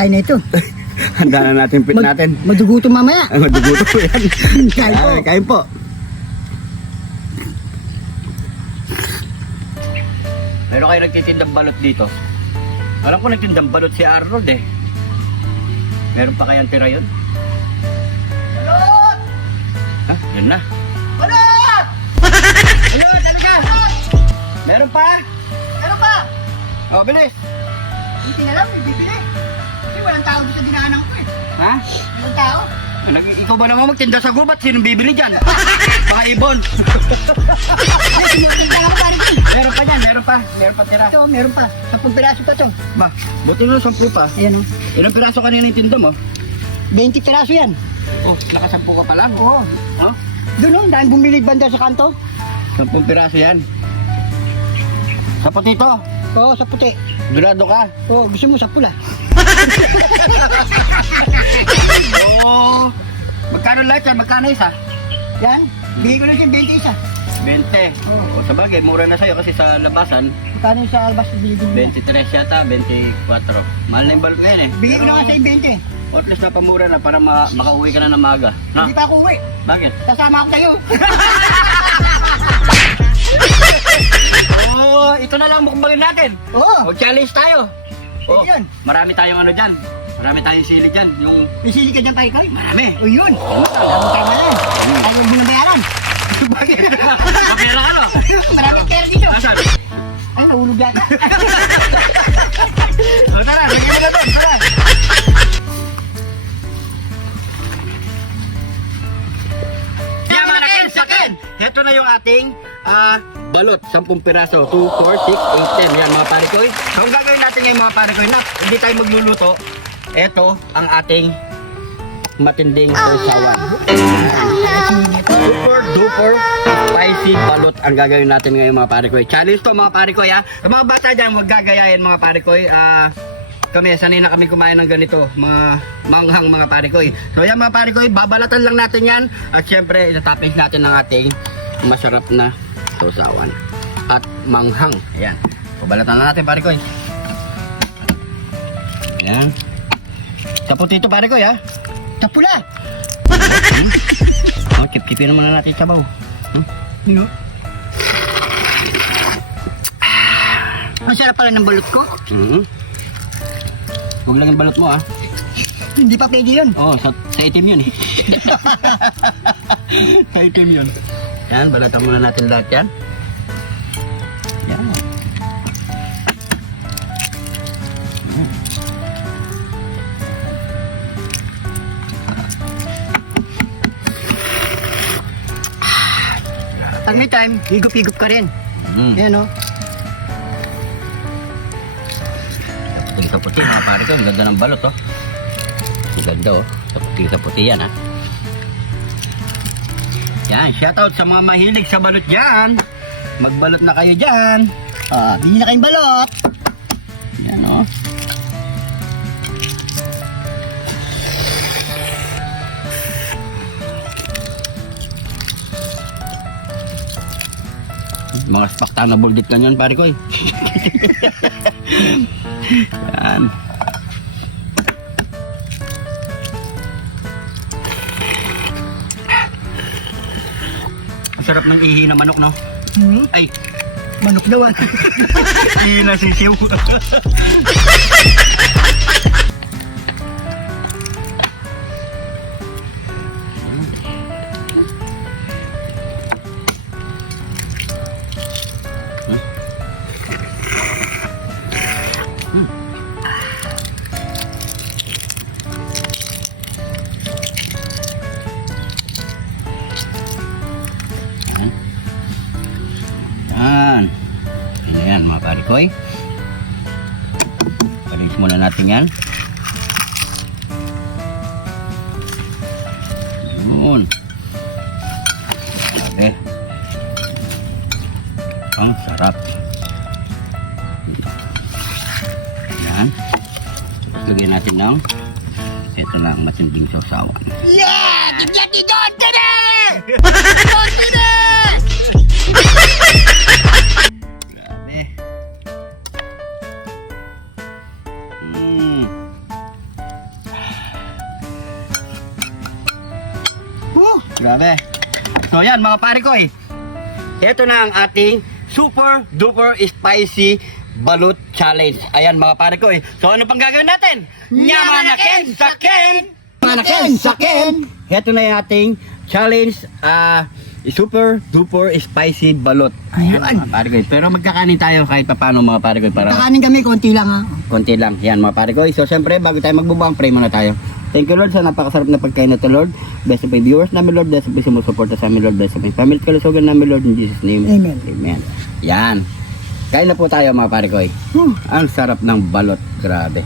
Tayo na ito. Handa na natin pit natin. Maduguto mamaya. Ay, maduguto po yan. Kain po. Ay, kain po. Meron kayo nagtitindang balot dito? Alam ko nagtindang balot si Arnold eh. Meron pa kayang tira yun? Balot! Ha? Yan na. Balot! Balot, talaga! Meron pa? Meron pa? Oh, bilis! Hindi na lang, may bibili. Kasi walang tao dito sa dinahanan ko eh. Ha? Walang tao? Ikaw ba naman magtinda sa gubat? Sinong bibili dyan? Baka ibon. Kasi sumusunod lang ako pare ko. Meron pa yan, meron pa. Meron pa tira. Ito, meron pa. 10 piraso pa ito. Ba, buti na 10 pa. Ayan o. Ilang piraso kanina yung tinda mo? 20 piraso yan. Oh, nakasampu ka pala. Oo. Oh, Doon o, dahil bumili banda sa kanto. 10 piraso yan. Sa potito, Oo, sa puti. durado ka. Oo, gusto mo sa pula. Oo. Magkano lahat yan? Magkano isa? Yan, bigay ko lang siya 20 isa. 20. Oo. O sabagay, mura na sa'yo kasi sa labasan, Magkano yung sa albas binigyan mo? 23 yata, 24. Mahal na yung balot ngayon eh. Bigay ko lang sa 20. O at least napamura na para makauwi ka na ng maga. Na? Hindi pa ako uwi. Bakit? Kasama ako tayo. Oo, ito na lang mukbangin natin. Oo. O challenge tayo. Pwede yun. Marami tayong ano dyan. Marami tayong sili dyan. Yung May sili ka dyan pare ko. marami. O yun. Tama na. Ayaw mo na bayaran. Bakit? Mapira ka no? Maraming pera dito. Asan? Ay, nahulog yata. O tara, lagyan mo na doon. Tara. Yaman akin, sakin! Ito na yung ating balot, 10 piraso, 2, 4, 6, 8, 10. Yan mga parikoy. So ang gagawin natin ngayon mga parikoy na hindi tayo magluluto. Ito ang ating matinding sausawan. Super duper spicy balot ang gagawin natin ngayon mga parikoy. Challenge to mga parikoy ha. Sa mga bata dyan, huwag gagayahin mga parikoy. Kami, sanay na kami kumain ng ganito, mga manghang mga parikoy. So yan mga parikoy, babalatan lang natin yan. At syempre, itatoppings natin ng ating masarap na sausawan. At manghang. Ayan. Babalatan lang natin parikoy. Ayan. Tapos ito parikoy ha. Tapula. Oh, kip-kipin naman na natin yung sabaw. Ano? Masarap pala ng balot ko. Huwag lang yung balot mo ah. Hindi pa pwede yun. Oo, sa itim yun eh. Sa itim yun. Yan, balatan muna natin lahat yan. Yan. Pag may time, higup-higup ka rin. Ayan o. Sa puti mga pare ko, ang ganda ng balot oh. Ang ganda oh. Sa puti yan ha. Yan, shoutout sa mga mahilig sa balot dyan. Magbalot na kayo dyan. Bili na kayong balot. Yan oh. Mga spectacle dit kanyan pare ko eh. Yan. Ang sarap ng ihi na manok no? Ay, Manok daw ah. ihi na sisiw. Yan. Ayan mga parikoy. Palis muna natin yan. Yun. Sabi. Ang sarap. Yan. Lagyan natin ng ito lang matinding sausawan. Yeah! Tigyan ni Don Tere! Don Tere! Grabe. Grabe. So yan mga pare ko eh. Ito na ang ating super duper spicy balut challenge. Ayan mga pare ko eh. So ano pang gagawin natin? Nyamanakin sa Ken! Nyamanakin sa Ken! Ito na yung ating challenge. Super duper spicy balut. Ayan mga pare ko eh. Pero magkakanin tayo kahit paano mga pare ko eh. Para Kakanin kami, konti lang ha. konti lang. Yan mga pare ko. So syempre bago tayo magbubang, pray muna tayo. Thank you Lord sa napakasarap na pagkain na to Lord. Bless my viewers namin Lord. Bless my sumusuporta sa amin Lord. Bless my family kalusugan namin Lord. In Jesus name. Amen. Amen. Yan. Kain na po tayo mga pare ko. Ang sarap ng balot. Grabe.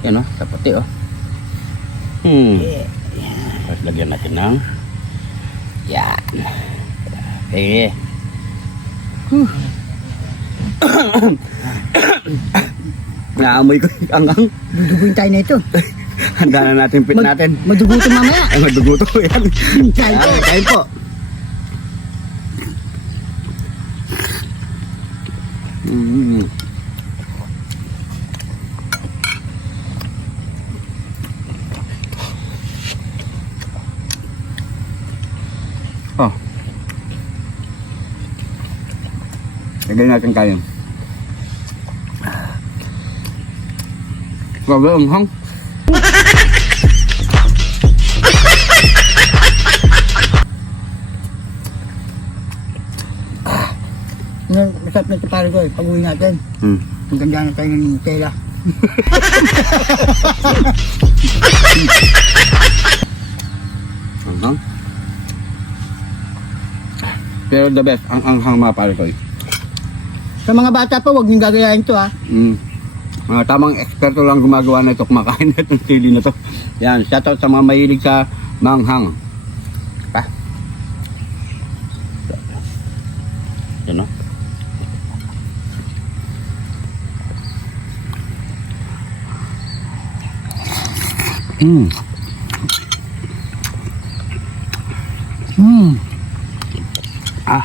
Yan o. Sa puti o. Tapos lagyan natin ng yan. Okay. Naamoy ko ang Duduguin tayo na ito. handa na natin pit natin. Maduguto mamaya. Ay, maduguto ko yan. Kain po. Kain po. Oh. Lagyan natin kayo. Grabe, ang hang. Masarap na ito pare ko eh. Pag-uwi natin. Ang ganda na tayo ng tela. Anghang. Pero the best, ang anghang mga pare ko. Sa mga bata pa, huwag niyong gagayahin ito ha. Mga tamang eksperto lang gumagawa na ito, kumakain na itong sili na to. Yan, shoutout sa mga mahilig sa manghang. Pa. Yan o. Ah.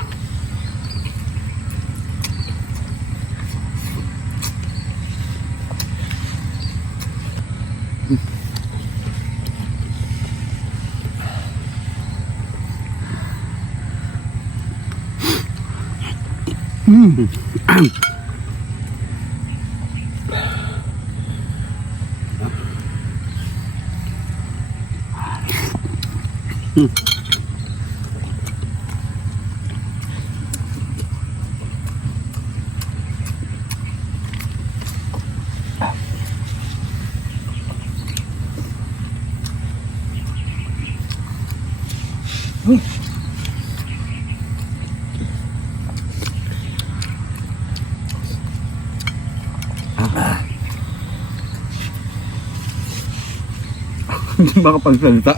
Hindi makapagsalita.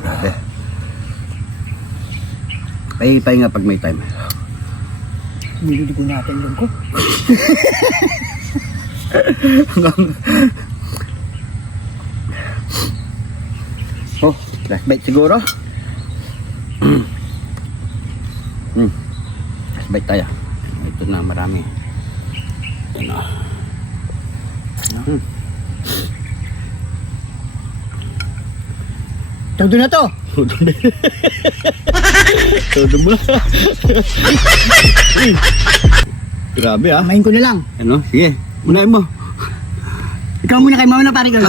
Grabe. Pahinga pag may time. Niludugo natin yung ko. Oh, last bite siguro. Last bite tayo. Ito na, marami. Ito na. Todo na to. Todo mo. Grabe ah. Main ko na lang. Ano? Sige, unahin mo. Ikaw muna kay mauna pare ko.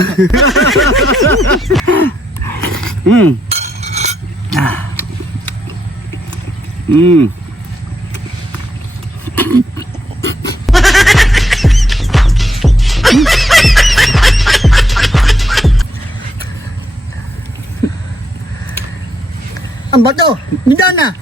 Ang bato, hindi na.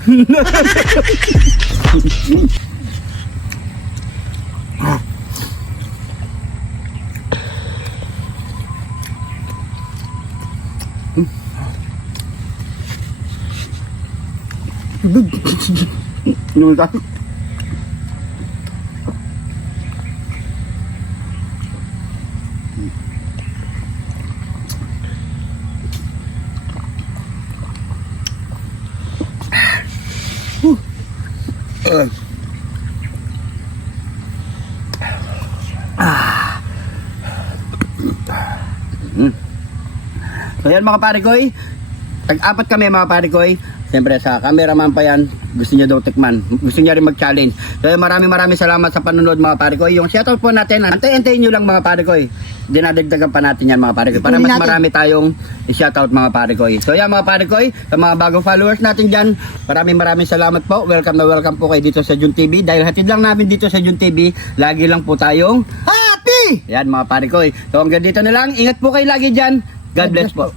Nulta. So yan mga pare koy, tag-apat kami mga pare koy. Siyempre sa cameraman pa yan, gusto niya daw tikman, gusto niya rin mag-challenge. So maraming salamat sa panonood mga pare koy. Yung shoutout po natin, antay-antayin nyo lang mga pare koy. Dinadagdagan pa natin yan mga pare koy para mas marami tayong i-shoutout mga pare koy. So yan mga pare koy, sa mga bagong followers natin dyan, maraming salamat po. Welcome na welcome po kayo dito sa Jun TV. Dahil hatid lang namin dito sa Jun TV, lagi lang po tayong happy! Yan mga pare koy. So hanggang dito na lang, ingat po kayo lagi dyan. God bless po.